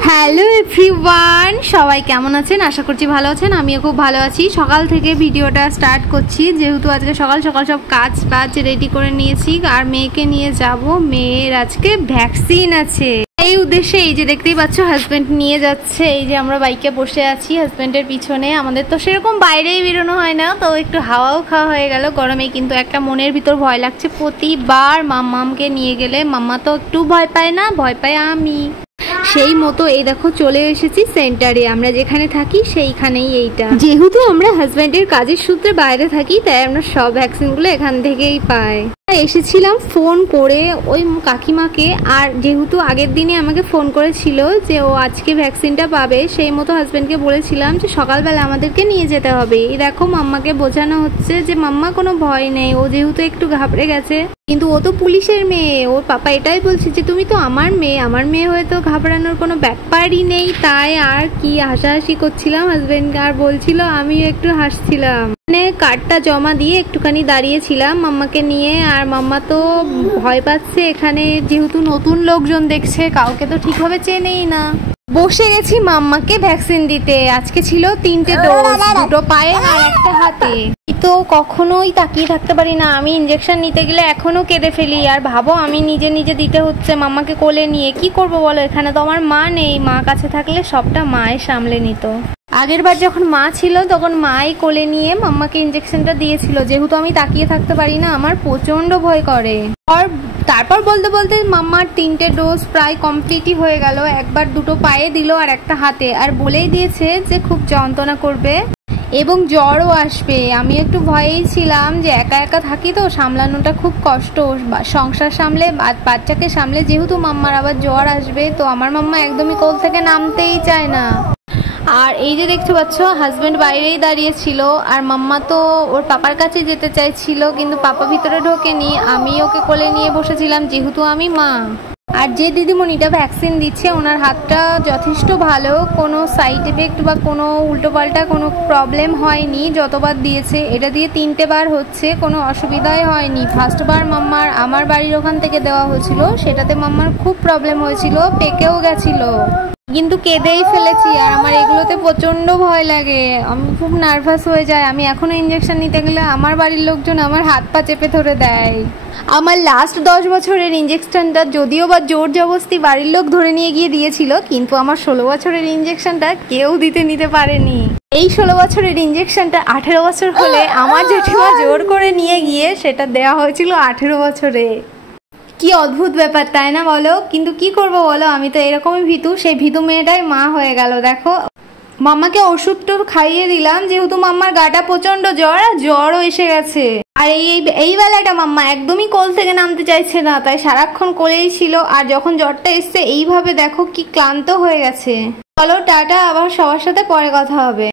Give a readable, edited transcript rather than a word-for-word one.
Hello everyone, সবাই কেমন আছেন? আশা করছি ভালো আছেন। আমিও খুব ভালো আছি। সকাল থেকে ভিডিওটা স্টার্ট করছি, যেহেতু আজকে সকাল সকাল সব কাজ বাজ রেডি করে নিয়েছি আর মেয়েকে নিয়ে যাব। মেয়ের আজকে ভ্যাকসিন আছে, এই উদ্দেশ্যে এই যে দেখতেই পাচ্ছ হাজব্যান্ড নিয়ে যাচ্ছে। এই যে আমরা বাইকে বসে আছি হাজব্যান্ডের পিছনে। আমাদের তো সেরকম বাইরেই বেরোনো হয় না, তো একটু হাওয়াও খাওয়া হয়ে গেল গরমে। কিন্তু একটা মনের ভিতর ভয় লাগছে, প্রতিবার মাম্মামকে নিয়ে গেলে মাম্মা তো একটু ভয় পায় না, ভয় পায় আমি। সেই মতো এই দেখো চলে এসেছি সেন্টারে, আমরা যেখানে থাকি সেইখানেই। এইটা যেহেতু আমরা হাজব্যান্ডের কাজের সূত্রে বাইরে থাকি, তাই আমরা সব ভ্যাকসিনগুলো এখান থেকেই পাই। এসেছিলাম ফোন করে ওই কাকিমাকে, আর যেহেতু আগের দিনে আমাকে ফোন করেছিল যে ও আজকে ভ্যাকসিনটা পাবে, সেই মতো হাজব্যান্ডকে বলেছিলাম যে সকালবেলা আমাদেরকে নিয়ে যেতে হবে। এই দেখো মাম্মাকে বোঝানো হচ্ছে যে মাম্মা কোনো ভয় নেই, ও যেহেতু একটু ঘাবড়ে গেছে, কিন্তু ও তো পুলিশের মেয়ে। ওর পাপা এটাই বলছে যে তুমি তো আমার মেয়ে হয়ে তো ঘাবড়ানোর কোনো ব্যাপারই নেই। তাই আর কি হাসাহাসি করছিলাম হাজবেন্ডকে, আর বলছিল, আমিও একটু হাসছিলাম। মানে কার্ডটা জমা দিয়ে একটুখানি দাঁড়িয়েছিলাম মাম্মাকে নিয়ে, আর মাম্মা তো ভয় পাচ্ছে এখানে, যেহেতু নতুন লোকজন দেখছে, কাউকে তো ঠিকভাবে চেনেই না। বসে গেছি মাম্মাকে ভ্যাকসিন দিতে। আজকে ছিল 3টে ডোজ, 2টো পায়ে আর একটা হাতে। তো কখনোই তাকিয়ে থাকতে পারি না, আমি ইঞ্জেকশন নিতে গেলে এখনো কেঁদে ফেলি। আর ভাবো আমি নিজে নিজে দিতে হচ্ছে মাম্মাকে কোলে নিয়ে, কি করব বলো? এখানে তো আমার মা নেই, মা কাছে থাকলে সবটা মায়ে সামলে নিত। আগের বার যখন মা ছিল তখন মাই কোলে নিয়ে মাম্মাকে ইঞ্জেকশনটা দিয়েছিল। যেহেতু আমি তাকিয়ে থাকতে পারি না, আমার প্রচন্ড ভয় করে। আর তারপর বলতে বলতে মাম্মার 3টে ডোজ প্রায় কমপ্লিটই হয়ে গেল। একবার 2টো পায়ে দিল আর একটা হাতে, আর বলেই দিয়েছে যে খুব যন্ত্রণা করবে এবং জ্বরও আসবে। আমি একটু ভয়েই ছিলাম, যে একা একা থাকি তো সামলানোটা খুব কষ্ট, সংসার সামলে বাচ্চাকে সামলে, যেহেতু মাম্মার আবার জ্বর আসবে, তো আমার মাম্মা একদমই কোল থেকে নামতেই চায় না। আর এই যে দেখতে পাচ্ছ হাজব্যান্ড বাইরেই দাঁড়িয়ে ছিল, আর মাম্মা তো ওর পাপার কাছে যেতে চাইছিল, কিন্তু পাপা ভিতরে ঢোকেনি। আমি ওকে কোলে নিয়ে বসেছিলাম, যেহেতু আমি মা। আর যে দিদিমণিটা ভ্যাকসিন দিচ্ছে, ওনার হাতটা যথেষ্ট ভালো, কোনো সাইড এফেক্ট বা কোনো উল্টোপাল্টা কোনো প্রবলেম হয়নি। যতবার দিয়েছে, এটা দিয়ে 3টে বার হচ্ছে, কোনো অসুবিধাই হয়নি। ফার্স্টবার মাম্মার আমার বাড়ির ওখান থেকে দেওয়া হয়েছিল, সেটাতে মাম্মার খুব প্রবলেম হয়েছিল, পেকেও গেছিল, কিন্তু কেঁদেই ফেলেছি। আর আমার এগুলোতে প্রচন্ড ভয় লাগে, আমি খুব নার্ভাস হয়ে যাই। আমি এখনো ইঞ্জেকশন নিতে গেলে আমার বাড়ির লোকজন আমার হাত পা চেপে ধরে দেয়। আমার লাস্ট 10 বছরের ইঞ্জেকশনটা যদিও বা জোর জবরদস্তি বাড়ির লোক ধরে নিয়ে গিয়ে দিয়েছিল, কিন্তু আমার 16 বছরের ইঞ্জেকশনটা কেউ নিতে পারেনি। এই 16 বছরের ইঞ্জেকশনটা 18 বছর হলে আমার জেঠিমা জোর করে নিয়ে গিয়ে সেটা দেওয়া হয়েছিল 18 বছরে। কি অদ্ভুত ব্যাপার, তাই না বলো? কিন্তু কি করব বলো, আমি তো এরকমই ভীতু। সেই ভীতু মেয়েটাই মা হয়ে গেল। দেখো মাম্মাকে ওষুধ টোর খাইয়ে দিলাম, যেহেতু মাম্মার গাটা প্রচন্ড জ্বর, আর জ্বরও এসে গেছে। আর এই বেলাটা মাম্মা একদমই কোল থেকে নামতে চাইছে না, তাই সারাক্ষণ কোলেই ছিল। আর যখন জ্বরটা এসছে, এইভাবে দেখো কি ক্লান্ত হয়ে গেছে। চলো টাটা, আবার সবার সাথে পরে কথা হবে।